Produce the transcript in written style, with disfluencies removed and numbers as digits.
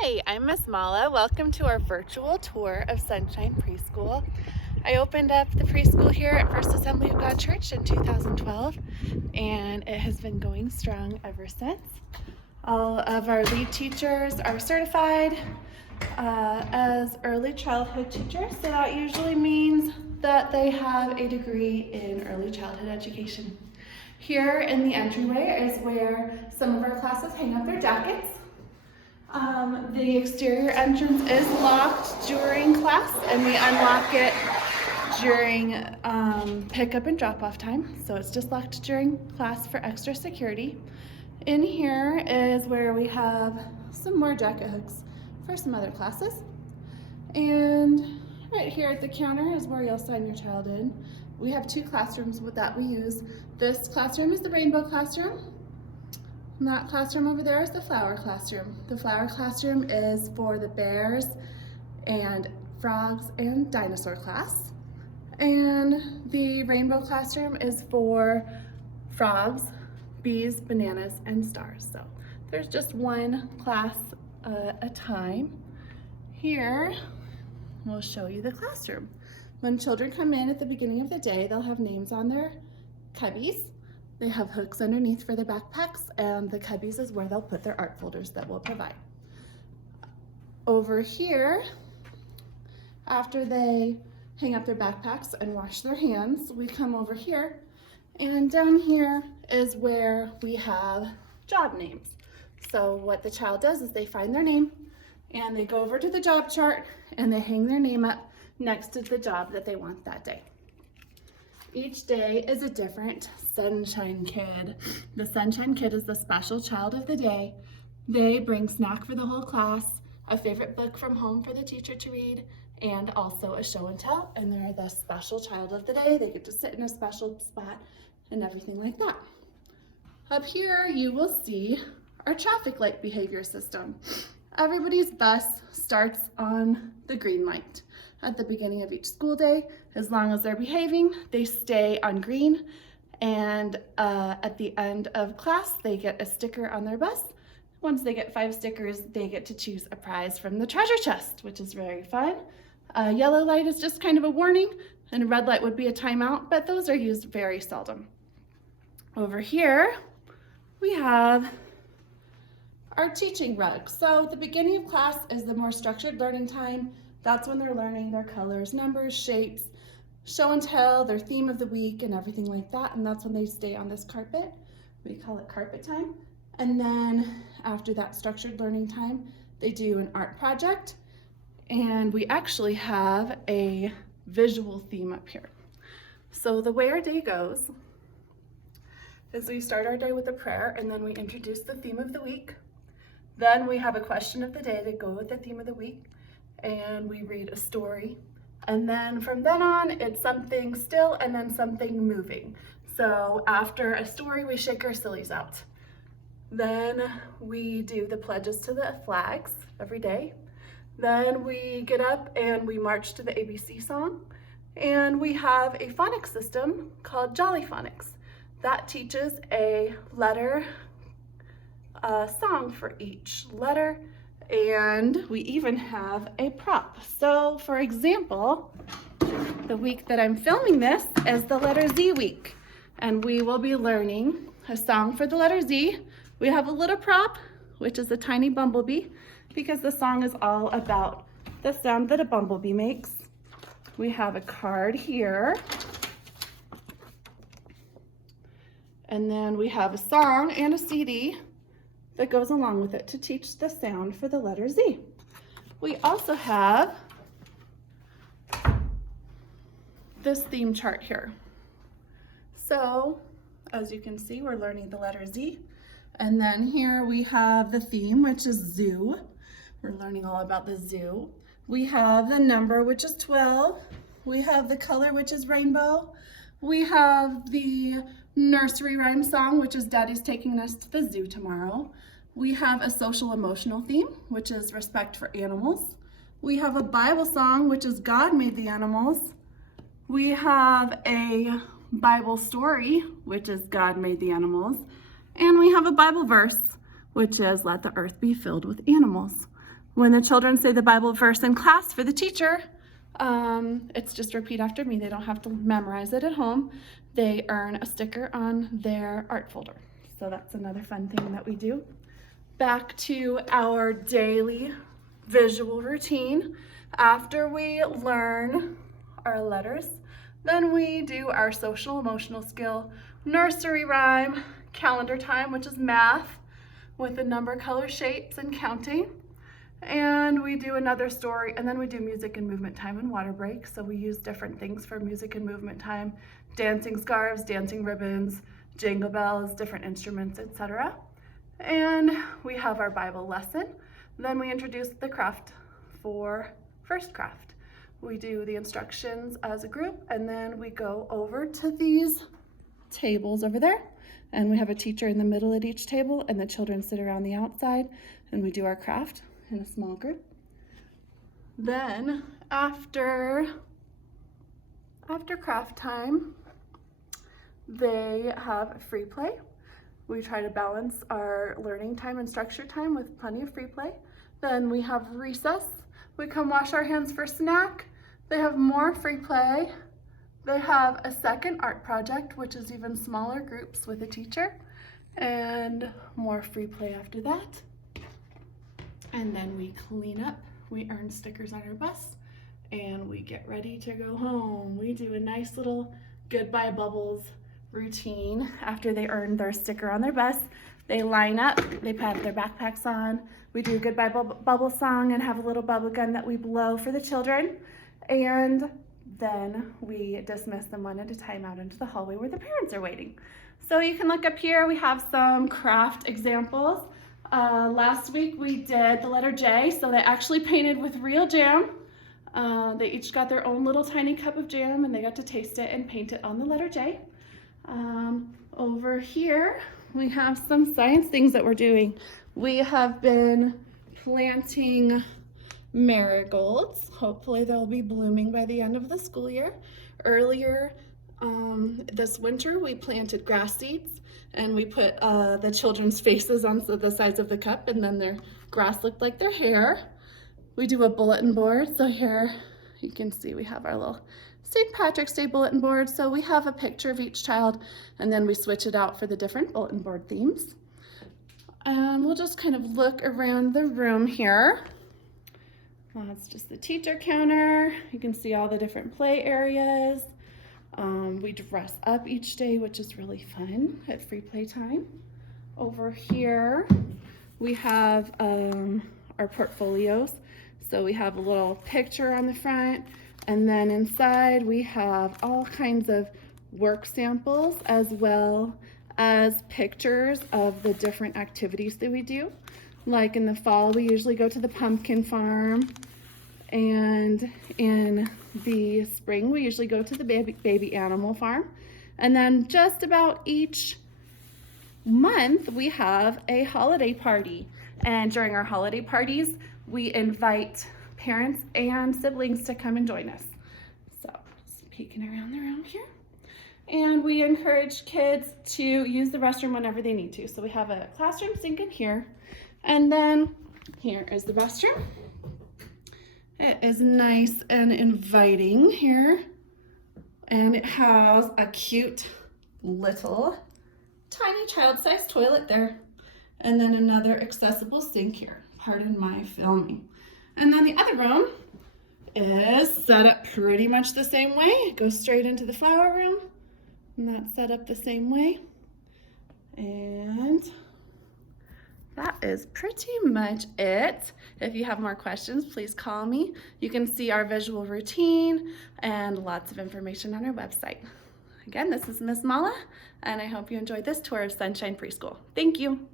Hi, I'm Miss Mala. Welcome to our virtual tour of SonShine Preschool. I opened up the preschool here at First Assembly of God Church in 2012, and it has been going strong ever since. All of our lead teachers are certified as early childhood teachers, so that usually means that they have a degree in early childhood education. Here in the entryway is where some of our classes hang up their jackets. The exterior entrance is locked during class, and we unlock it during pickup and drop-off time. So it's just locked during class for extra security. In here is where we have some more jacket hooks for some other classes. And right here at the counter is where you'll sign your child in. We have two classrooms that we use. This classroom is the rainbow classroom. And that classroom over there is the flower classroom. The flower classroom is for the bears and frogs and dinosaur class. And the rainbow classroom is for frogs, bees, bananas, and stars. So there's just one class at a time. Here, we'll show you the classroom. When children come in at the beginning of the day, they'll have names on their cubbies. They have hooks underneath for their backpacks, and the cubbies is where they'll put their art folders that we'll provide. Over here, after they hang up their backpacks and wash their hands, we come over here, and down here is where we have job names. So what the child does is they find their name, and they go over to the job chart, and they hang their name up next to the job that they want that day. Each day is a different SonShine Kid. The SonShine Kid is the special child of the day. They bring snack for the whole class, a favorite book from home for the teacher to read, and also a show and tell, and they're the special child of the day. They get to sit in a special spot and everything like that. Up here, you will see our traffic light behavior system. Everybody's bus starts on the green light at the beginning of each school day. As long as they're behaving, they stay on green, and at the end of class, they get a sticker on their bus. Once they get 5 stickers, they get to choose a prize from the treasure chest, which is very fun. Yellow light is just kind of a warning, and a red light would be a timeout, but those are used very seldom. Over here, we have our teaching rug. So the beginning of class is the more structured learning time. That's when they're learning their colors, numbers, shapes, show and tell, their theme of the week, and everything like that. And that's when they stay on this carpet. We call it carpet time. And then after that structured learning time, they do an art project. And we actually have a visual theme up here. So the way our day goes is we start our day with a prayer, and then we introduce the theme of the week. Then we have a question of the day to go with the theme of the week, and we read a story. And then from then on, it's something still and then something moving. So after a story, we shake our sillies out. Then we do the pledges to the flags every day. Then we get up and we march to the ABC song. And we have a phonics system called Jolly Phonics that teaches a letter song for each letter. And we even have a prop. So for example, the week that I'm filming this is the letter Z week, and we will be learning a song for the letter Z. We have a little prop, which is a tiny bumblebee, because the song is all about the sound that a bumblebee makes. We have a card here. And then we have a song and a CD that goes along with it to teach the sound for the letter Z. We also have this theme chart here. So as you can see, we're learning the letter Z. And then here we have the theme, which is zoo. We're learning all about the zoo. We have the number, which is 12. We have the color, which is rainbow. We have the nursery rhyme song, which is Daddy's taking us to the zoo tomorrow. We have a social emotional theme, which is respect for animals. We have a Bible song, which is God made the animals. We have a Bible story, which is God made the animals. And we have a Bible verse, which is let the earth be filled with animals. When the children say the Bible verse in class for the teacher, it's just repeat after me. They don't have to memorize it at home. They earn a sticker on their art folder. So that's another fun thing that we do. Back to our daily visual routine. After we learn our letters, then we do our social emotional skill, nursery rhyme, calendar time, which is math with the number, color, shapes, and counting. And we do another story, and then we do music and movement time and water break. So we use different things for music and movement time: dancing scarves, dancing ribbons, jingle bells, different instruments, etc. And we have our Bible lesson. Then we introduce the craft for first craft. We do the instructions as a group, and then we go over to these tables over there, and we have a teacher in the middle at each table, and the children sit around the outside, and we do our craft in a small group. Then after craft time, they have free play. We try to balance our learning time and structure time with plenty of free play. Then we have recess. We come wash our hands for snack. They have more free play. They have a second art project, which is even smaller groups with a teacher, and more free play after that. And then we clean up, we earn stickers on our bus, and we get ready to go home. We do a nice little goodbye bubbles routine after they earn their sticker on their bus. They line up, they put their backpacks on, we do a goodbye bubble song and have a little bubble gun that we blow for the children, and then we dismiss them one at a time out into the hallway where the parents are waiting. So you can look up here, we have some craft examples. Last week we did the letter J, so they actually painted with real jam. They each got their own little tiny cup of jam, and they got to taste it and paint it on the letter J. Over here we have some science things that we're doing. We have been planting marigolds. Hopefully they'll be blooming by the end of the school year. Earlier this winter we planted grass seeds, and we put the children's faces on the sides of the cup, and then their grass looked like their hair. We do a bulletin board. So here you can see we have our little St. Patrick's Day bulletin board. So we have a picture of each child, and then we switch it out for the different bulletin board themes. And we'll just kind of look around the room here. That's just the teacher counter. You can see all the different play areas. We dress up each day, which is really fun at free play time. Over here, we have our portfolios. So we have a little picture on the front, and then inside we have all kinds of work samples as well as pictures of the different activities that we do. Like in the fall, we usually go to the pumpkin farm, and in the spring, we usually go to the baby animal farm. And then just about each month, we have a holiday party. And during our holiday parties, we invite parents and siblings to come and join us. So just peeking around the room here. And we encourage kids to use the restroom whenever they need to. So we have a classroom sink in here. And then here is the restroom. It is nice and inviting here. And it has a cute little tiny child-sized toilet there. And then another accessible sink here. Pardon my filming. And then the other room is set up pretty much the same way. It goes straight into the flower room, and that's set up the same way. And that is pretty much it. If you have more questions, please call me. You can see our visual routine and lots of information on our website. Again, this is Miss Mala, and I hope you enjoyed this tour of SonShine Preschool. Thank you.